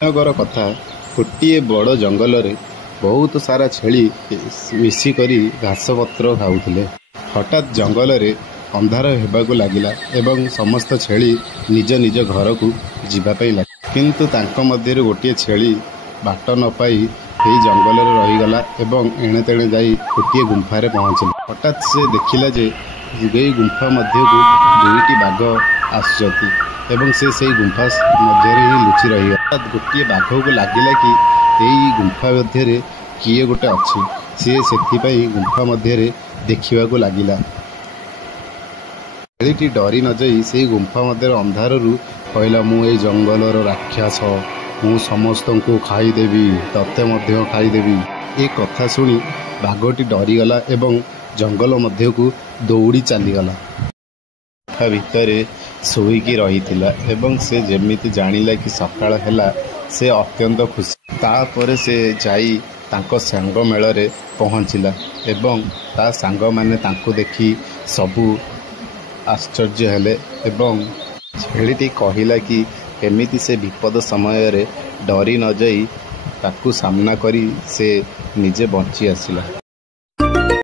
ନଗର କଥା ଗୋଟିଏ ବଡ଼ ଜଙ୍ଗଲରେ ବହୁତ ସାରା ଛେଳି ମିଶିକରି ଘାସପତ୍ର ଖାଉଥିଲେ। ହଠାତ୍ ଜଙ୍ଗଲରେ ଅନ୍ଧାର ହେବାକୁ ଲାଗିଲା ଏବଂ ସମସ୍ତ ଛେଳି ନିଜ ନିଜ ଘରକୁ ଯିବା ପାଇଁ ଲାଗିଲା। କିନ୍ତୁ ତାଙ୍କ ମଧ୍ୟରୁ ଗୋଟିଏ ଛେଳି ବାଟ ନ ପାଇ ଏହି ଜଙ୍ଗଲରେ ରହିଗଲା ଏବଂ ଏଣେ ତେଣେ ଯାଇ ଗୋଟିଏ ଗୁମ୍ଫାରେ ପହଞ୍ଚିଲା। ହଠାତ୍ ସେ ଦେଖିଲା ଯେ ଏହି ଗୁମ୍ଫା ମଧ୍ୟକୁ ଦୁଇଟି ବାଘ ଆସୁଛନ୍ତି ଏବଂ ସେ ସେହି ଗୁମ୍ଫା ମଧ୍ୟରେ ହିଁ ଲୁଚି ରହିଗଲା। ହଠାତ୍ ଗୋଟିଏ ବାଘକୁ ଲାଗିଲା କି ଏଇ ଗୁମ୍ଫା ମଧ୍ୟରେ କିଏ ଗୋଟେ ଅଛି। ସିଏ ସେଥିପାଇଁ ଗୁମ୍ଫା ମଧ୍ୟରେ ଦେଖିବାକୁ ଲାଗିଲା। ଛେଳିଟି ଡରି ନ ଯାଇ ସେହି ଗୁମ୍ଫା ମଧ୍ୟରେ ଅନ୍ଧାରରୁ କହିଲା, ମୁଁ ଏଇ ଜଙ୍ଗଲର ରାକ୍ଷସ, ମୁଁ ସମସ୍ତଙ୍କୁ ଖାଇଦେବି, ତତେ ମଧ୍ୟ ଖାଇଦେବି। ଏ କଥା ଶୁଣି ବାଘଟି ଡରିଗଲା ଏବଂ ଜଙ୍ଗଲ ମଧ୍ୟକୁ ଦୌଡ଼ି ଚାଲିଗଲା। ଗୁମ୍ଫା ଭିତରେ ଶୋଇକି ରହିଥିଲା ଏବଂ ସେ ଯେମିତି ଜାଣିଲା କି ସକାଳ ହେଲା ସେ ଅତ୍ୟନ୍ତ ଖୁସି। ତାପରେ ସେ ଯାଇ ତାଙ୍କ ସାଙ୍ଗ ମେଳରେ ପହଞ୍ଚିଲା ଏବଂ ତା ସାଙ୍ଗମାନେ ତାଙ୍କୁ ଦେଖି ସବୁ ଆଶ୍ଚର୍ଯ୍ୟ ହେଲେ ଏବଂ ଛେଳିଟି କହିଲା କି କେମିତି ସେ ବିପଦ ସମୟରେ ଡରି ନ ଯାଇ ତାକୁ ସାମ୍ନା କରି ସେ ନିଜେ ବଞ୍ଚି ଆସିଲା।